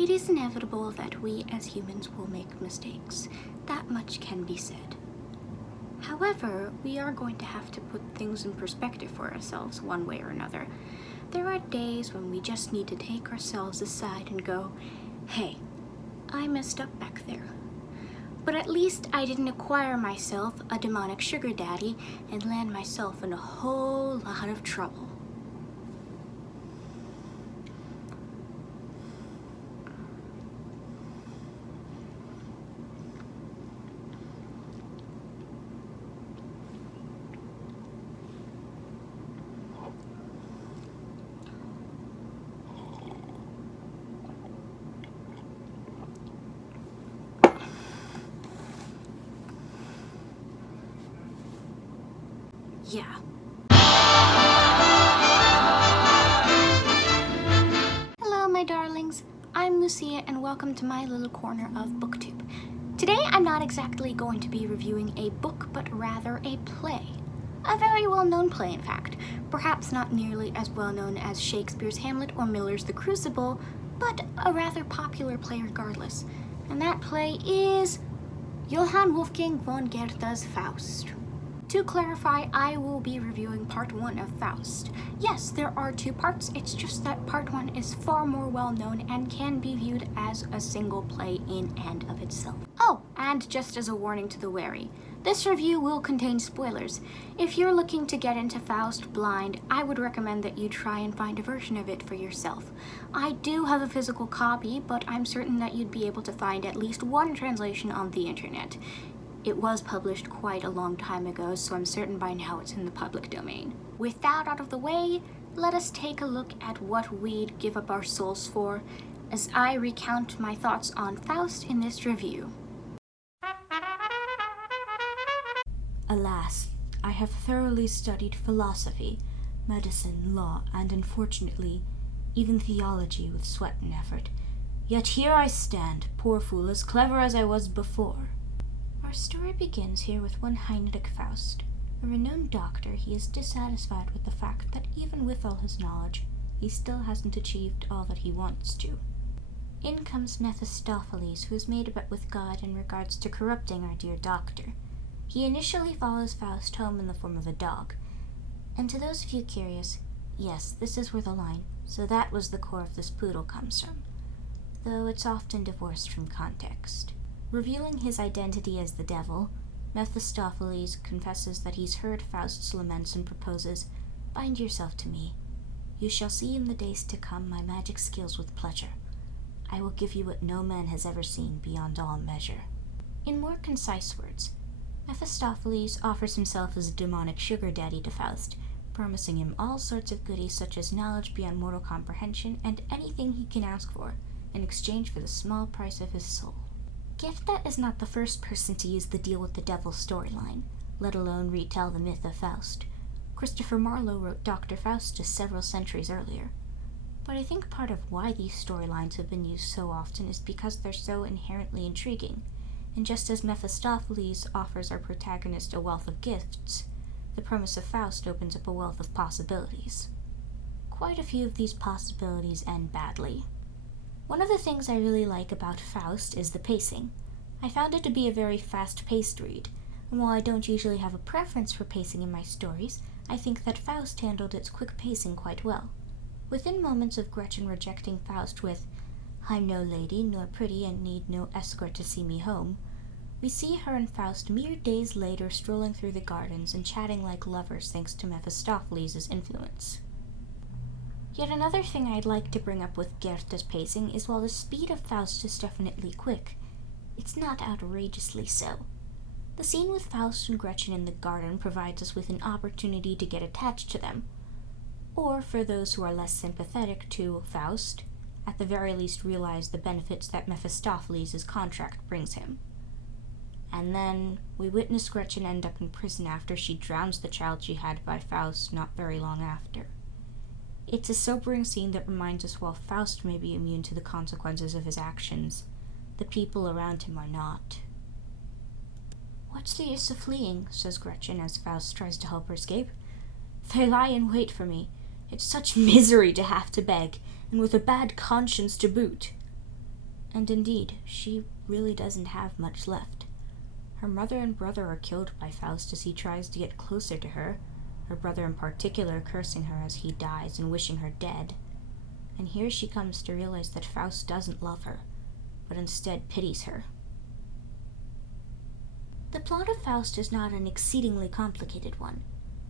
It is inevitable that we as humans will make mistakes. That much can be said. However, we are going to have to put things in perspective for ourselves one way or another. There are days when we just need to take ourselves aside and go, hey, I messed up back there. But at least I didn't acquire myself a demonic sugar daddy and land myself in a whole lot of trouble. Yeah. Hello, my darlings. I'm Lucia, and welcome to my little corner of BookTube. Today, I'm not exactly going to be reviewing a book, but rather a play. A very well-known play, in fact. Perhaps not nearly as well-known as Shakespeare's Hamlet or Miller's The Crucible, but a rather popular play regardless. And that play is Johann Wolfgang von Goethe's Faust. To clarify, I will be reviewing part 1 of Faust. Yes, there are 2 parts, it's just that part 1 is far more well known and can be viewed as a single play in and of itself. Oh, and just as a warning to the wary, this review will contain spoilers. If you're looking to get into Faust blind, I would recommend that you try and find a version of it for yourself. I do have a physical copy, but I'm certain that you'd be able to find at least one translation on the internet. It was published quite a long time ago, so I'm certain by now it's in the public domain. With that out of the way, let us take a look at what we'd give up our souls for as I recount my thoughts on Faust in this review. Alas, I have thoroughly studied philosophy, medicine, law, and unfortunately, even theology with sweat and effort. Yet here I stand, poor fool, as clever as I was before. Our story begins here with one Heinrich Faust. A renowned doctor, he is dissatisfied with the fact that even with all his knowledge, he still hasn't achieved all that he wants to. In comes Mephistopheles, who is made a bet with God in regards to corrupting our dear doctor. He initially follows Faust home in the form of a dog. And to those of you curious, yes, this is where the line, "so that was the core of this poodle" comes from, though it's often divorced from context. Revealing his identity as the devil, Mephistopheles confesses that he's heard Faust's laments and proposes, "Bind yourself to me. You shall see in the days to come my magic skills with pleasure. I will give you what no man has ever seen beyond all measure." In more concise words, Mephistopheles offers himself as a demonic sugar daddy to Faust, promising him all sorts of goodies such as knowledge beyond mortal comprehension and anything he can ask for in exchange for the small price of his soul. Goethe is not the first person to use the deal with the devil storyline, let alone retell the myth of Faust. Christopher Marlowe wrote Dr. Faustus several centuries earlier. But I think part of why these storylines have been used so often is because they're so inherently intriguing, and just as Mephistopheles offers our protagonist a wealth of gifts, the premise of Faust opens up a wealth of possibilities. Quite a few of these possibilities end badly. One of the things I really like about Faust is the pacing. I found it to be a very fast-paced read, and while I don't usually have a preference for pacing in my stories, I think that Faust handled its quick pacing quite well. Within moments of Gretchen rejecting Faust with, "I'm no lady, nor pretty, and need no escort to see me home," we see her and Faust mere days later strolling through the gardens and chatting like lovers thanks to Mephistopheles' influence. Yet another thing I'd like to bring up with Goethe's pacing is while the speed of Faust is definitely quick, it's not outrageously so. The scene with Faust and Gretchen in the garden provides us with an opportunity to get attached to them, or for those who are less sympathetic to Faust, at the very least realize the benefits that Mephistopheles' contract brings him. And then we witness Gretchen end up in prison after she drowns the child she had by Faust not very long after. It's a sobering scene that reminds us while Faust may be immune to the consequences of his actions, the people around him are not. "What's the use of fleeing?" says Gretchen as Faust tries to help her escape. "They lie in wait for me. It's such misery to have to beg, and with a bad conscience to boot." And indeed, she really doesn't have much left. Her mother and brother are killed by Faust as he tries to get closer to her, her brother in particular cursing her as he dies and wishing her dead. And here she comes to realize that Faust doesn't love her, but instead pities her. The plot of Faust is not an exceedingly complicated one,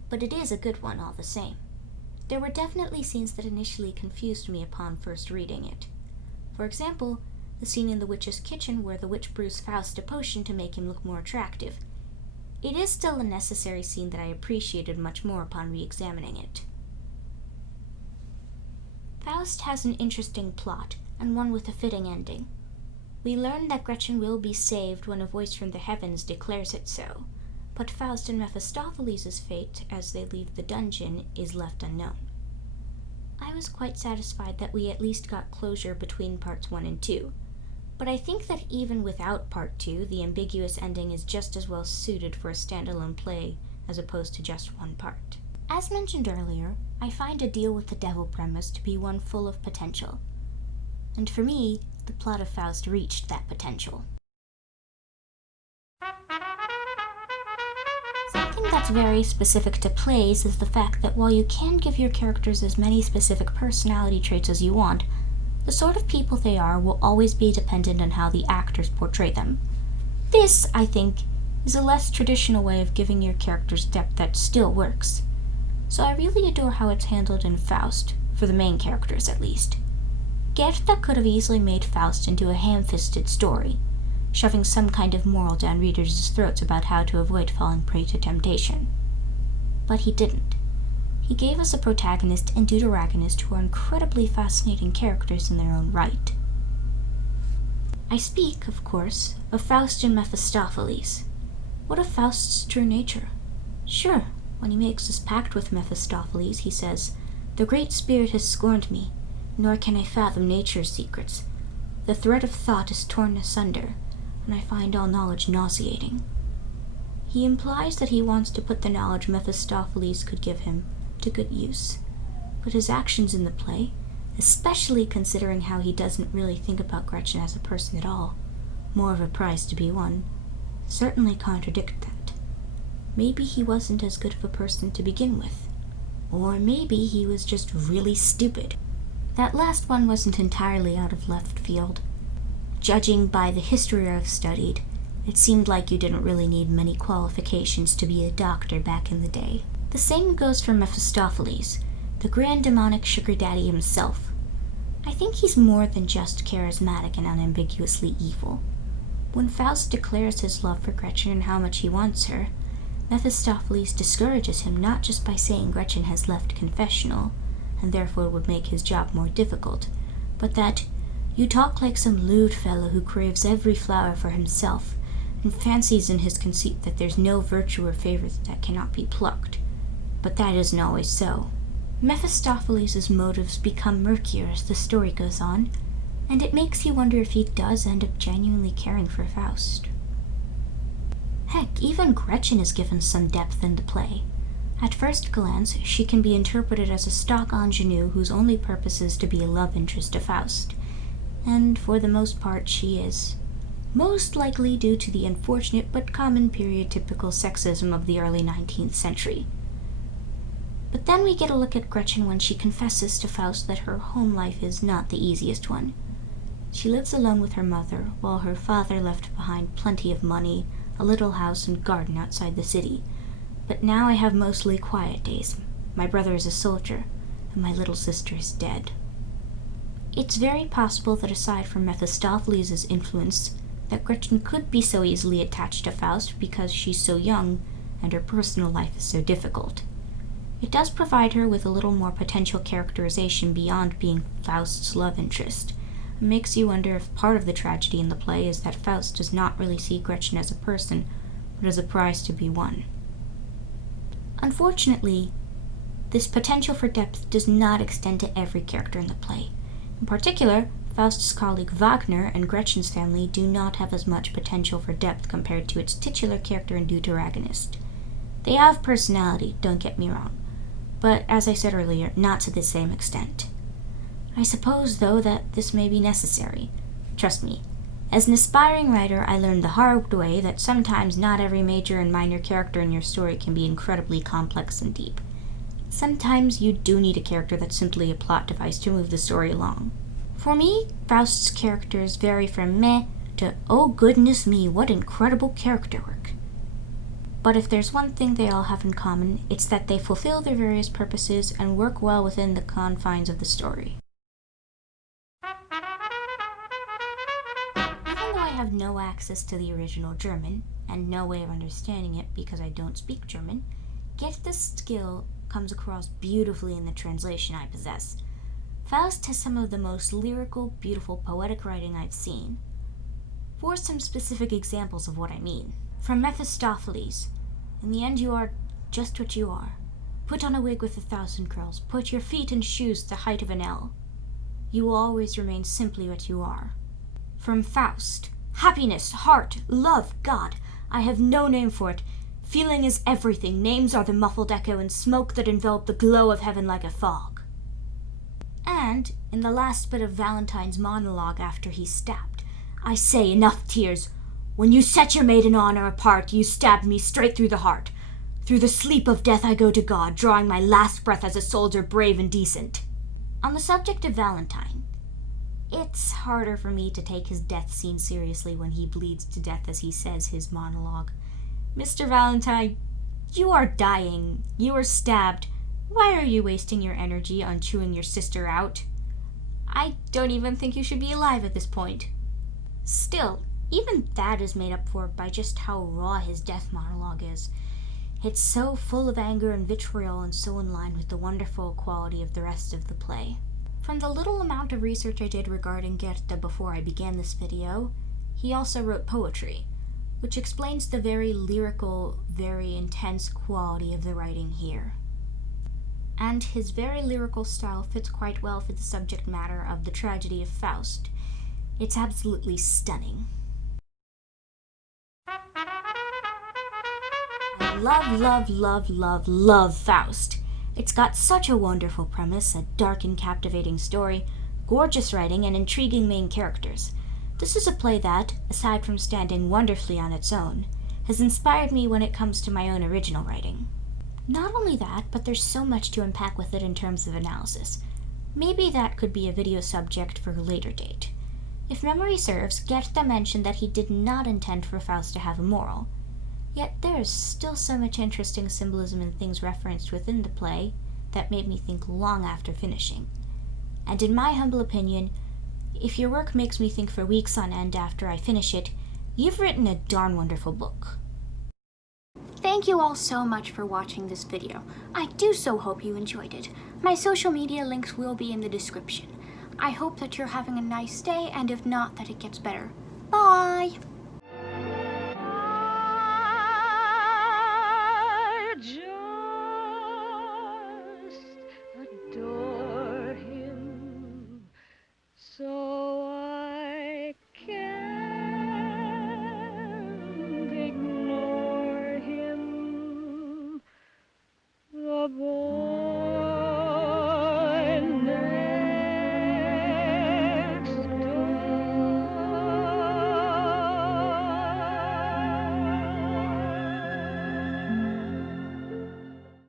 but it is a good one all the same. There were definitely scenes that initially confused me upon first reading it. For example, the scene in the witch's kitchen where the witch brews Faust a potion to make him look more attractive. It is still a necessary scene that I appreciated much more upon re-examining it. Faust has an interesting plot, and one with a fitting ending. We learn that Gretchen will be saved when a voice from the heavens declares it so, but Faust and Mephistopheles' fate as they leave the dungeon is left unknown. I was quite satisfied that we at least got closure between parts 1 and 2, but I think that even without part 2, the ambiguous ending is just as well suited for a standalone play as opposed to just one part. As mentioned earlier, I find a deal with the devil premise to be one full of potential, and for me, the plot of Faust reached that potential. Something that's very specific to plays is the fact that while you can give your characters as many specific personality traits as you want, the sort of people they are will always be dependent on how the actors portray them. This, I think, is a less traditional way of giving your characters depth that still works. So I really adore how it's handled in Faust, for the main characters at least. Goethe could have easily made Faust into a ham-fisted story, shoving some kind of moral down readers' throats about how to avoid falling prey to temptation. But he didn't. He gave us a protagonist and deuteragonist who are incredibly fascinating characters in their own right. I speak, of course, of Faust and Mephistopheles. What of Faust's true nature? Sure, when he makes his pact with Mephistopheles, he says, "The Great Spirit has scorned me, nor can I fathom nature's secrets. The thread of thought is torn asunder, and I find all knowledge nauseating." He implies that he wants to put the knowledge Mephistopheles could give him to good use, but his actions in the play, especially considering how he doesn't really think about Gretchen as a person at all, more of a prize to be won, certainly contradict that. Maybe he wasn't as good of a person to begin with, or maybe he was just really stupid. That last one wasn't entirely out of left field. Judging by the history I've studied, it seemed like you didn't really need many qualifications to be a doctor back in the day. The same goes for Mephistopheles, the grand demonic sugar daddy himself. I think he's more than just charismatic and unambiguously evil. When Faust declares his love for Gretchen and how much he wants her, Mephistopheles discourages him not just by saying Gretchen has left confessional, and therefore would make his job more difficult, but that "you talk like some lewd fellow who craves every flower for himself, and fancies in his conceit that there's no virtue or favor that cannot be plucked. But that isn't always so." Mephistopheles' motives become murkier as the story goes on, and it makes you wonder if he does end up genuinely caring for Faust. Heck, even Gretchen is given some depth in the play. At first glance, she can be interpreted as a stock ingenue whose only purpose is to be a love interest to Faust, and for the most part she is. Most likely due to the unfortunate but common period-typical sexism of the early 19th century. But then we get a look at Gretchen when she confesses to Faust that her home life is not the easiest one. She lives alone with her mother, while her father left behind plenty of money, a little house and garden outside the city. But now I have mostly quiet days. My brother is a soldier, and my little sister is dead. It's very possible that aside from Mephistopheles' influence, that Gretchen could be so easily attached to Faust because she's so young and her personal life is so difficult. It does provide her with a little more potential characterization beyond being Faust's love interest. It makes you wonder if part of the tragedy in the play is that Faust does not really see Gretchen as a person, but as a prize to be won. Unfortunately, this potential for depth does not extend to every character in the play. In particular, Faust's colleague Wagner and Gretchen's family do not have as much potential for depth compared to its titular character and deuteragonist. They have personality, don't get me wrong, but as I said earlier, not to the same extent. I suppose, though, that this may be necessary. Trust me, as an aspiring writer, I learned the hard way that sometimes not every major and minor character in your story can be incredibly complex and deep. Sometimes you do need a character that's simply a plot device to move the story along. For me, Faust's characters vary from meh to oh goodness me, what incredible character work. But if there's one thing they all have in common, it's that they fulfill their various purposes and work well within the confines of the story. Even though I have no access to the original German, and no way of understanding it because I don't speak German, yet this skill comes across beautifully in the translation I possess. Faust has some of the most lyrical, beautiful, poetic writing I've seen. For some specific examples of what I mean. From Mephistopheles, in the end you are just what you are. Put on a wig with 1,000 curls, put your feet in shoes the height of an L. You will always remain simply what you are. From Faust, happiness, heart, love, God, I have no name for it. Feeling is everything, names are the muffled echo and smoke that envelop the glow of heaven like a fog. And, in the last bit of Valentine's monologue after he's stabbed, I say, enough tears. When you set your maiden honor apart, you stabbed me straight through the heart. Through the sleep of death I go to God, drawing my last breath as a soldier brave and decent. On the subject of Valentine, it's harder for me to take his death scene seriously when he bleeds to death as he says his monologue. Mr. Valentine, you are dying. You are stabbed. Why are you wasting your energy on chewing your sister out? I don't even think you should be alive at this point. Still, even that is made up for by just how raw his death monologue is. It's so full of anger and vitriol and so in line with the wonderful quality of the rest of the play. From the little amount of research I did regarding Goethe before I began this video, he also wrote poetry, which explains the very lyrical, very intense quality of the writing here. And his very lyrical style fits quite well for the subject matter of the tragedy of Faust. It's absolutely stunning. I love Faust. It's got such a wonderful premise, a dark and captivating story, gorgeous writing, and intriguing main characters. This is a play that, aside from standing wonderfully on its own, has inspired me when it comes to my own original writing. Not only that, but there's so much to unpack with it in terms of analysis. Maybe that could be a video subject for a later date. If memory serves, Goethe mentioned that he did not intend for Faust to have a moral. Yet there is still so much interesting symbolism in things referenced within the play that made me think long after finishing. And in my humble opinion, if your work makes me think for weeks on end after I finish it, you've written a darn wonderful book. Thank you all so much for watching this video. I do so hope you enjoyed it. My social media links will be in the description. I hope that you're having a nice day, and if not, that it gets better. Bye!